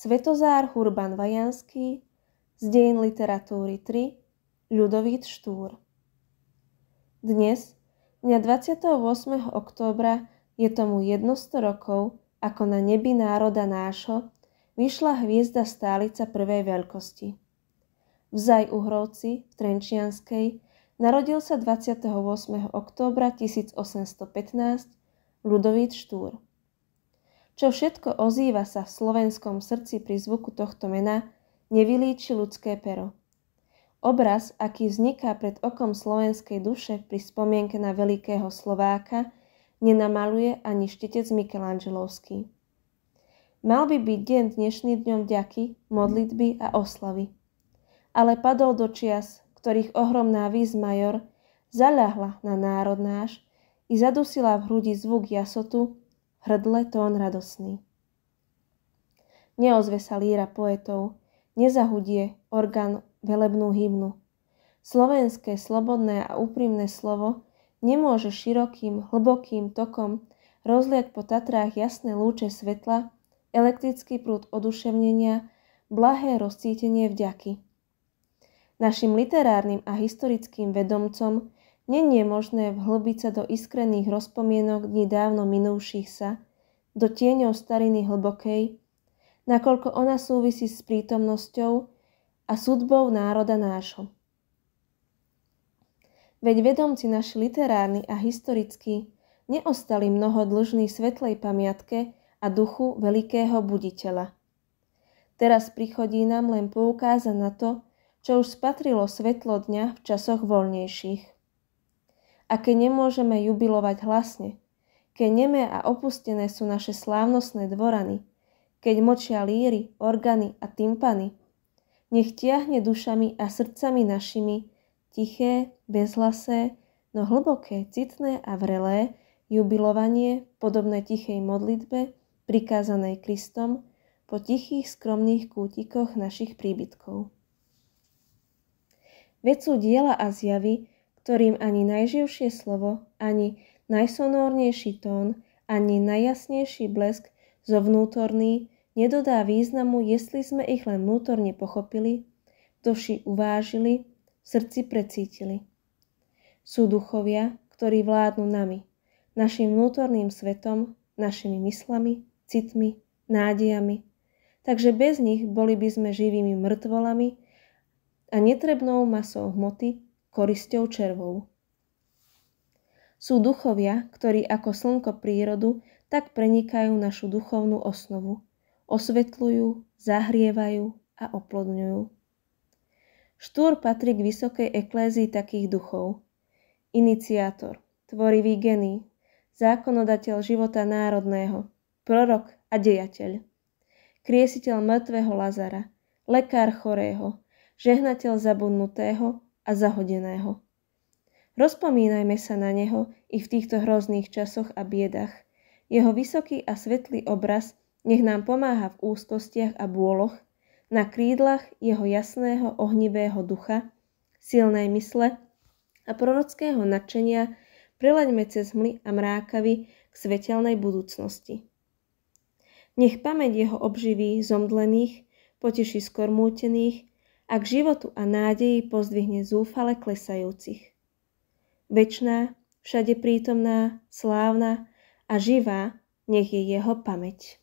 Svetozár Hurban Vajanský, z dejín literatúry 3, Ľudovít Štúr. Dnes, dňa 28. októbra, je tomu 100 rokov, ako na nebi národa nášho vyšla hviezda stálica prvej veľkosti. V Zaj-Uhrovci v Trenčianskej narodil sa 28. októbra 1815 Ľudovít Štúr. Čo všetko ozýva sa v slovenskom srdci pri zvuku tohto mena, nevylíči ľudské pero. Obraz, aký vzniká pred okom slovenskej duše pri spomienke na veľkého Slováka, nenamaluje ani štetec Mikelangelovský. Mal by byť deň dnešný dňom vďaky, modlitby a oslavy. Ale padol do čias, ktorých ohromná vis major zaľahla na národ náš i zadusila v hrudi zvuk jasotu, hrdle tón radosný. Neozve sa líra poetov, nezahudie orgán velebnú hymnu. Slovenské slobodné a úprimné slovo nemôže širokým, hlbokým tokom rozliať po Tatrách jasné lúče svetla, elektrický prúd oduševnenia, blahé rozcítenie vďaky. Našim literárnym a historickým vedomcom nie je možné vhlbiť sa do iskrených rozpomienok dní dávno minúších sa, do tieňov stariny hlbokej, nakoľko ona súvisí s prítomnosťou a sudbou národa nášho. Veď vedomci naši literárni a historickí neostali mnoho dlžní svetlej pamiatke a duchu veľkého buditeľa. Teraz prichodí nám len poukázať na to, čo už spatrilo svetlo dňa v časoch voľnejších. A keď nemôžeme jubilovať hlasne, keď nemé a opustené sú naše slávnostné dvorany, keď močia líry, organy a tympany, nech tiahne dušami a srdcami našimi tiché, bezhlasé, no hlboké, citné a vrelé jubilovanie podobné tichej modlitbe, prikázanej Kristom po tichých, skromných kútikoch našich príbytkov. Veď sú diela a zjavy, ktorým ani najživšie slovo, ani najsonórnejší tón, ani najjasnejší blesk zo vnútorný nedodá významu, jestli sme ich len vnútorne pochopili, v duši uvážili, v srdci precítili. Sú duchovia, ktorí vládnu nami, našim vnútorným svetom, našimi myslami, citmi, nádejami. Takže bez nich boli by sme živými mŕtvolami a netrebnou masou hmoty, korisťou červou. Sú duchovia, ktorí ako slnko prírodu tak prenikajú našu duchovnú osnovu, osvetľujú, zahrievajú a oplodňujú. Štúr patrí k vysokej eklézii takých duchov. Iniciátor, tvorivý genij, zákonodateľ života národného, prorok a dejateľ. Kriesiteľ mŕtvého Lazara, lekár chorého, žehnateľ zabudnutého a zahodeného. Rozpomínajme sa na neho i v týchto hrozných časoch a biedach. Jeho vysoký a svetlý obraz nech nám pomáha v úzkostiach a bôloch, na krídlach jeho jasného ohnivého ducha, silnej mysle a prorockého nadšenia prelaďme cez hmly a mrákavy k svetelnej budúcnosti. Nech pamäť jeho obživí zomdlených, poteší skormútených a k životu a nádeji pozdvihne zúfale klesajúcich. Večná, všade prítomná, slávna a živá nech je jeho pamäť.